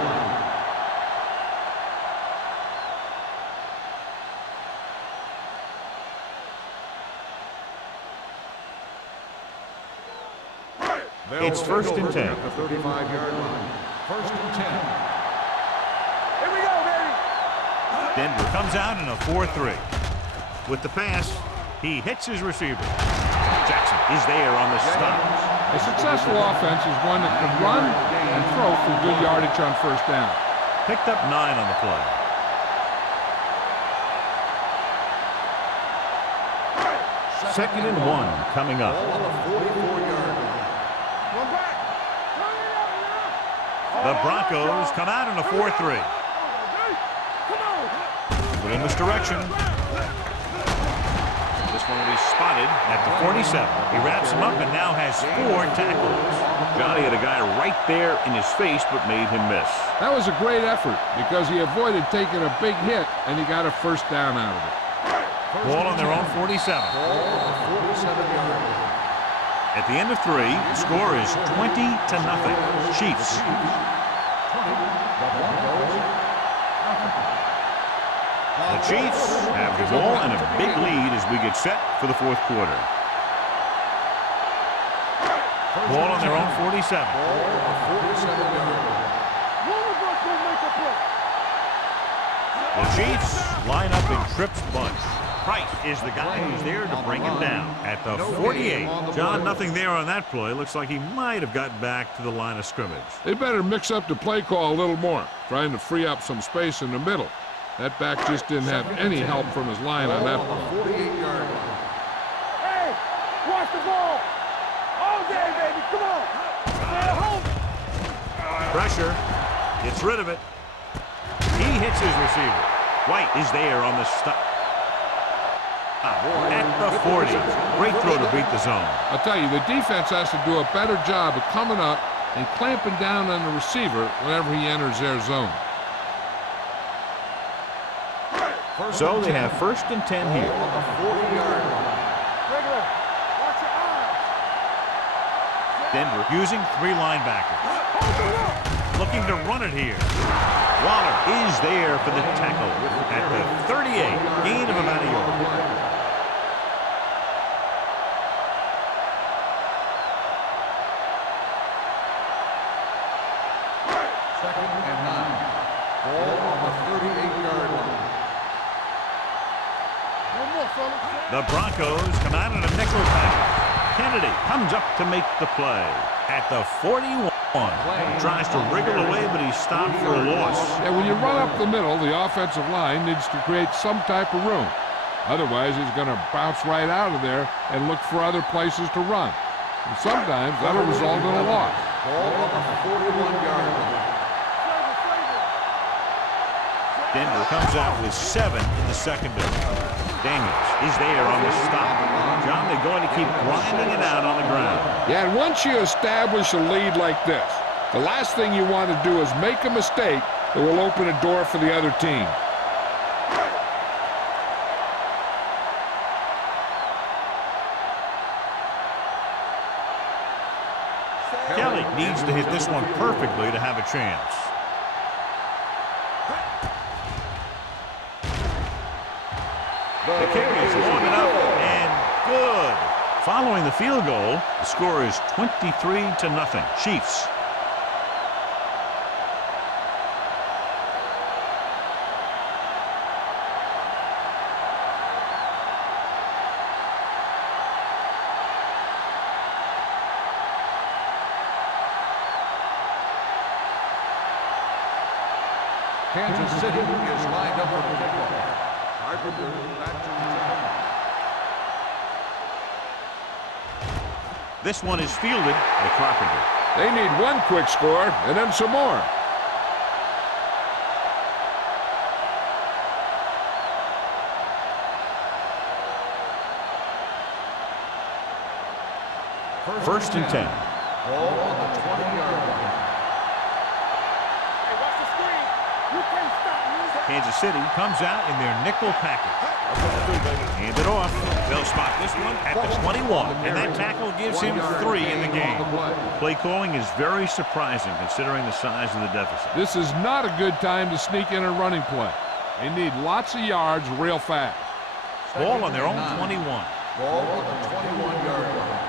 line. It's first and 10. At the 35-yard line. First and 10. Here we go, baby. Denver comes out in a 4-3. With the pass, he hits his receiver. Jackson is there on the stop. A successful offense is one that can run and throw for good yardage on first down. Picked up 9 on the play. Second and 1 coming up. On the 44-yard line. One back. The Broncos come out in a 4-3. Come on. Put in this direction. This one will be spotted at the 47. He wraps him up and now has 4 tackles. Johnny had a guy right there in his face but made him miss. That was a great effort because he avoided taking a big hit and he got a first down out of it. Ball on their own 47. Ball on the 47-yard line. At the end of 3, the score is 20-0. Chiefs. 20. The Broncos. The Chiefs have the ball and a big lead as we get set for the fourth quarter. Ball on their own 47. Ball on the 47-yard line. One of us will make a play. The Chiefs line up in Tripp's bunch. Price is the guy who's there to bring him down at the 48. John, nothing there on that play. Looks like he might have gotten back to the line of scrimmage. They better mix up the play call a little more, trying to free up some space in the middle. That back just didn't have any help from his line on that play. 48-yard line. Hey, watch the ball. All day, baby. Come on. Stay at home. Pressure. Gets rid of it. He hits his receiver. White is there on the stop. At the 40. Great throw to beat the zone. I'll tell you, the defense has to do a better job of coming up and clamping down on the receiver whenever he enters their zone. So they have first and 10 here. On the 40-yard line. Regular. Watch your eyes. Denver using 3 linebackers. Looking to run it here. Waller is there for the tackle at the 38. Gain of about a yard. Second and 9. Ball on the 38-yard line. One more, fellas. The Broncos come out in a nickel package. Kennedy comes up to make the play at the 41. Tries to wriggle away, but he's stopped for a loss. Yeah, when you run up the middle, the offensive line needs to create some type of room. Otherwise, he's going to bounce right out of there and look for other places to run. And sometimes that'll result in a loss. Ball on the 41-yard line. Denver comes out with 7 in the secondary. Daniels is there on the stop. John, they're going to keep grinding it out on the ground. Yeah, and once you establish a lead like this, the last thing you want to do is make a mistake that will open a door for the other team. Kelly needs to hit this one perfectly to have a chance. The kick is long enough and good. Following the field goal, the score is 23-0. Chiefs. Kansas City is lined up for the kickoff. Carpenter back to return. This one is fielded by Carpenter. They need one quick score and then some more. First and 10. Ball on the 20-yard line. Hey, watch the screen. You can't stop me. Kansas City comes out in their nickel package. Hand it off. They'll spot this one at the 21. And that tackle gives him 3 in the game. Play calling is very surprising considering the size of the deficit. This is not a good time to sneak in a running play. They need lots of yards real fast. Ball on their own 21. Ball on the 21-yard line.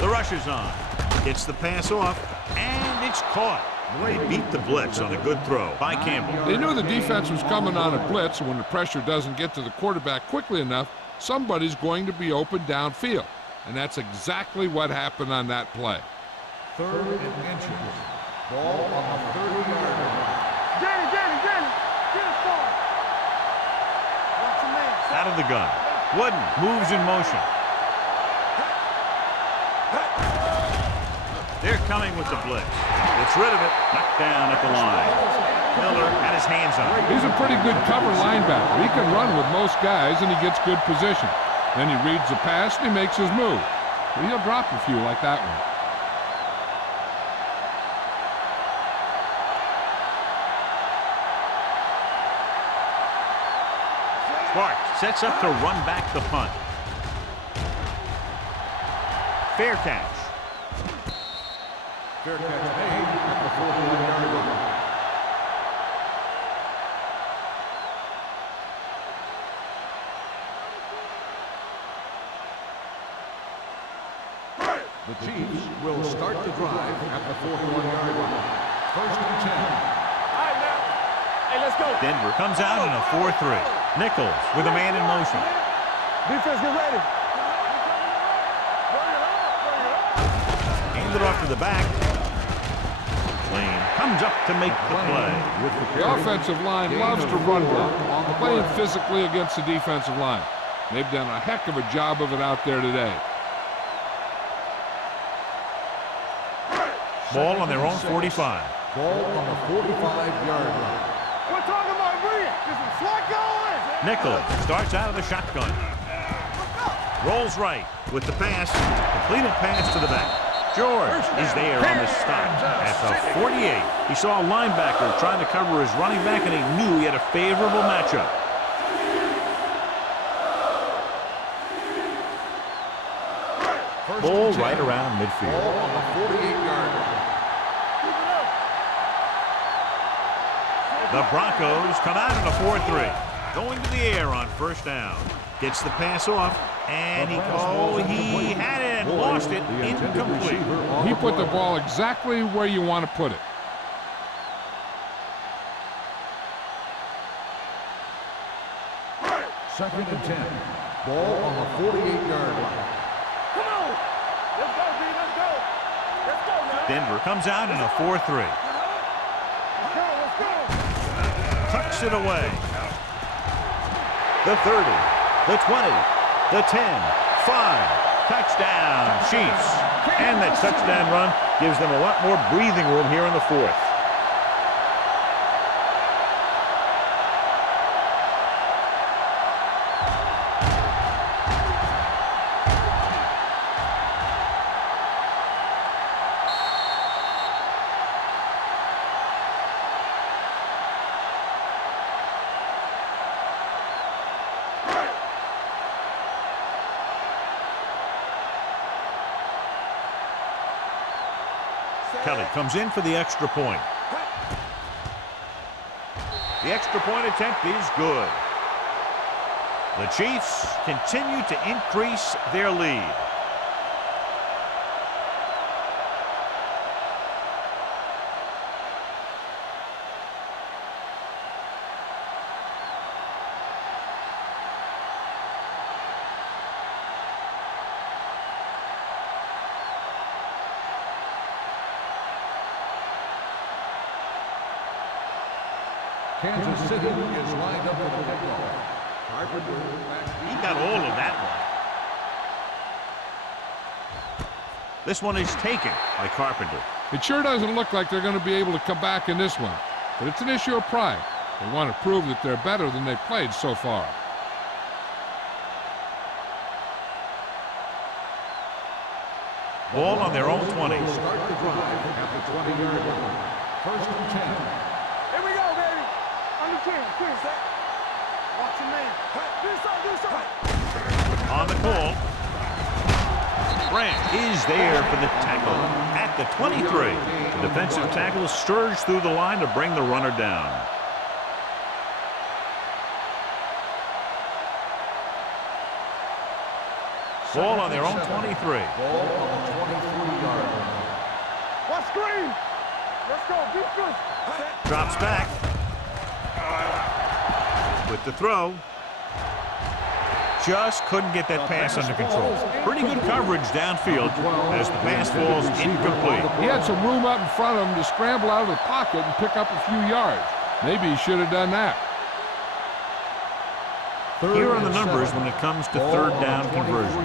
The rush is on. Gets the pass off, and it's caught. They beat the blitz on a good throw by Campbell. They knew the defense was coming on a blitz, and when the pressure doesn't get to the quarterback quickly enough, somebody's going to be open downfield. And that's exactly what happened on that play. 3rd and inches. Ball on the 30-yard line. Get it far. Watch your man. Out of the gun. Wooden moves in motion. They're coming with the blitz. Gets rid of it. Knocked down at the line. Miller had his hands on it. He's a pretty good cover linebacker. He can run with most guys, and he gets good position. Then he reads the pass, and he makes his move. But he'll drop a few like that one. Clark sets up to run back the punt. Fair catch. Fair catch made at the 41-yard line. The Chiefs will start the drive at the 41-yard line. First and 10. All right, now. Hey, let's go. Denver comes out in a 4-3. Nichols with a man in motion. Defense, get ready. Hands it off to the back. Lane comes up to make the play. The offensive line loves to run block, playing physically against the defensive line. They've done a heck of a job of it out there today. Ball on their own 45. Ball on the 45-yard line. We're talking about Reed. This is what going. Nichols starts out of the shotgun. Rolls right with the pass. Completed pass to the back. George is there on the stop at the 48. He saw a linebacker trying to cover his running back, and he knew he had a favorable matchup. Ball right around midfield. Ball on the 48-yard line. The Broncos come out in a 4-3. Going to the air on first down. Gets the pass off, and he had it and lost it. Incomplete. He put the ball exactly where you want to put it. Second and 10. Ball on the 48-yard line. Come on. Let's go, D. Let's go. Let's go, man. Denver comes out in a 4-3. Let's go. Tucks it away. The 30, the 20, the 10, 5. Touchdown, Chiefs. And that touchdown run gives them a lot more breathing room here in the fourth. Kelly comes in for the extra point. The extra point attempt is good. The Chiefs continue to increase their lead. Kansas City is lined up for the kickoff. Carpenter back He got all of that one. This one is taken by Carpenter. It sure doesn't look like they're going to be able to come back in this one, but it's an issue of pride. They want to prove that they're better than they've played so far. Ball on their own 20. start the drive at the 20-yard line. First and 10. Here we go, baby. On the 10. Set. Watch your man. Do something. On the call. Grant is there for the tackle at the 23. The defensive tackle surged through the line to bring the runner down. Ball on their own 23. Ball on the 23-yard line. Watch screen. Let's go. Defense. Drops back. With the throw. Just couldn't get that pass under control. Pretty good coverage downfield as the pass falls incomplete. He had some room up in front of him to scramble out of the pocket and pick up a few yards. Maybe he should have done that. Here are the numbers when it comes to third down conversion.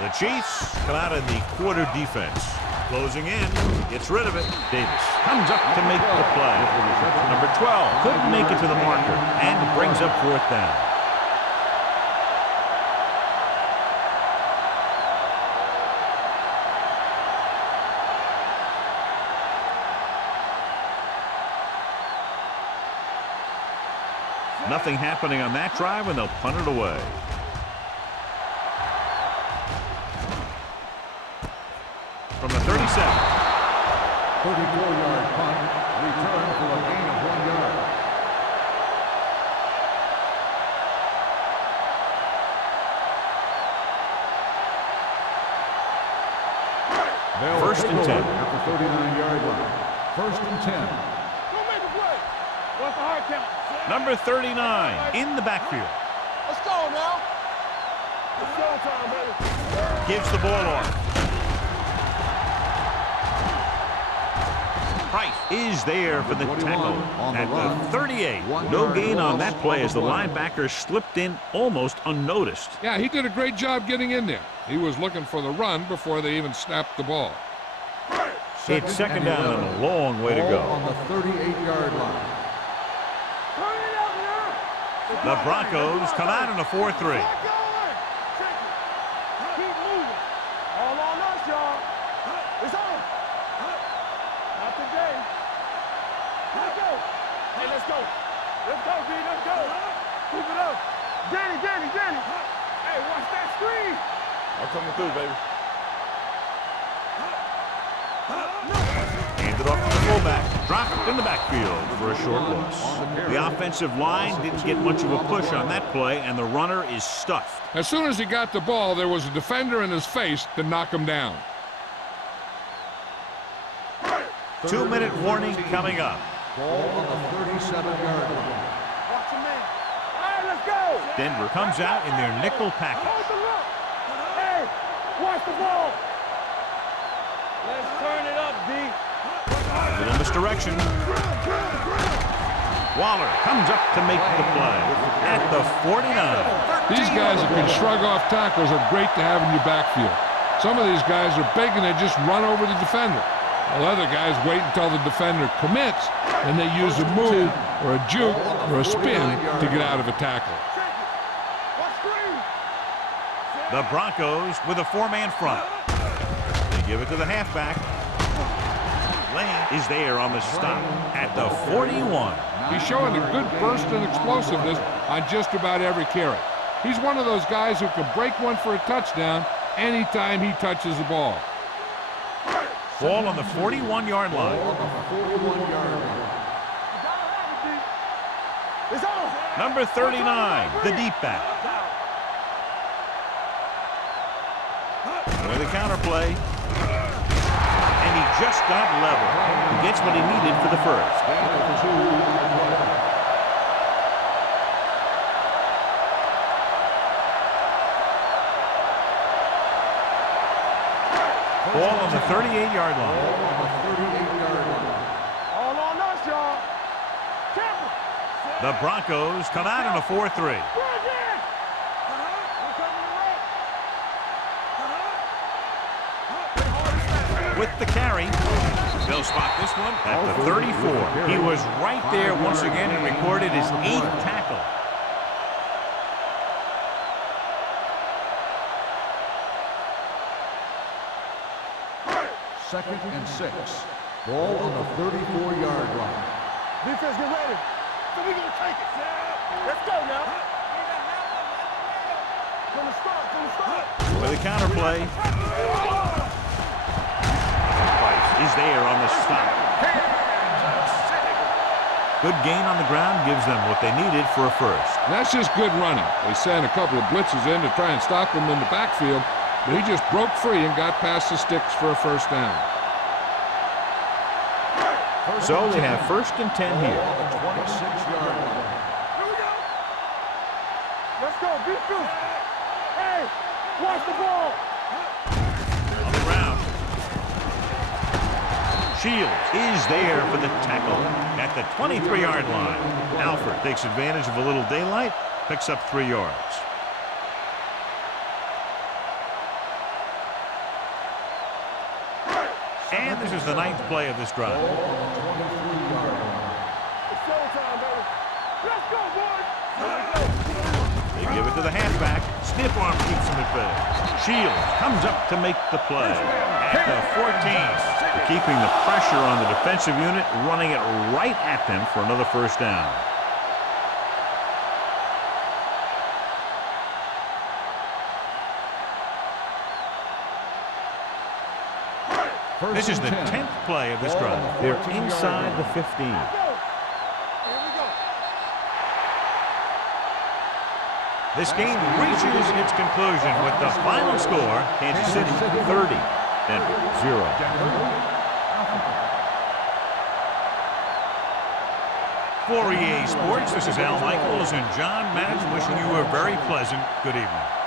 The Chiefs come out in the quarter defense. Closing in, gets rid of it. Davis comes up to make the play. Number 12 couldn't make it to the marker and brings up fourth down. Nothing happening on that drive, and they'll punt it away. From the 37. 34-yard punt, return for a gain of 1 yard. First and 10. At the 39-yard line. First and 10. Don't make a play. What's the hard count? Number 39 in the backfield. Let's go now. It's showtime, baby. Gives the ball off. Price is there for the tackle at the 38. No gain on that play as the linebacker slipped in almost unnoticed. Yeah, he did a great job getting in there. He was looking for the run before they even snapped the ball. It's second down and a long way to go. On the 38-yard line. Turn it up now. The Broncos come out in a 4-3. Keep going. Keep moving. All on us, y'all. It's on. Not today. Let's go. Hey, let's go. Let's go, B. Let's go. Keep it up. Danny. Hey, watch that screen. I'm coming through, baby. Handed off to the fullback. Dropped in the backfield for a short loss. The offensive line didn't get much of a push on that play, and the runner is stuffed. As soon as he got the ball, there was a defender in his face to knock him down. 2-minute warning coming up. Ball on the 37-yard line. Watch your man. All right, let's go. Denver comes out in their nickel package. Hold the look. Hey, watch the ball. Let's turn it up, D. Little misdirection. Waller comes up to make the play at the 49. These guys that can shrug off tackles are great to have in your backfield. Some of these guys are big and they just run over the defender. While other guys wait until the defender commits and they use a move or a juke or a spin to get out of a tackle. The Broncos with a 4-man front. They give it to the halfback. Lane is there on the stop at the 41. He's showing a good burst and explosiveness on just about every carry. He's one of those guys who can break one for a touchdown anytime he touches the ball. Ball on the 41-yard line. Number 39, the deep back. With a counterplay. And he just got level. He gets what he needed for the first. Ball on the 38-yard line. All on us, y'all. Careful. The Broncos come out in a 4-3. Bring in. We're coming around. With the carry. They'll spot this one at the 34. He was right there once again and recorded his 8th tackle. Second and 6. Ball on the 34-yard line. Defense, get ready. So we gonna take it. Let's go now. From the start, from the start. With a counter play. Price is there on the stop. Good gain on the ground gives them what they needed for a first. That's just good running. They sent a couple of blitzes in to try and stop him in the backfield, but he just broke free and got past the sticks for a first down. So they have 1st and 10 here. On the 26-yard line. Here we go. Let's go. Be true. Hey, watch the ball. On the ground. Shields is there for the tackle at the 23-yard line. Alford takes advantage of a little daylight, picks up 3 yards. And this is the 9th play of this drive. It's showtime, baby. Let's go, boys. They give it to the halfback. Stiff arm keeps him at bay. Shields comes up to make the play at the 14. Keeping the pressure on the defensive unit, running it right at them for another first down. This is the 10th play of this drive. They're inside the 15. Here we go. This game reaches its conclusion with the final score, Kansas City 30-0. For EA Sports, this is Al Michaels and John Madden wishing you a very pleasant good evening.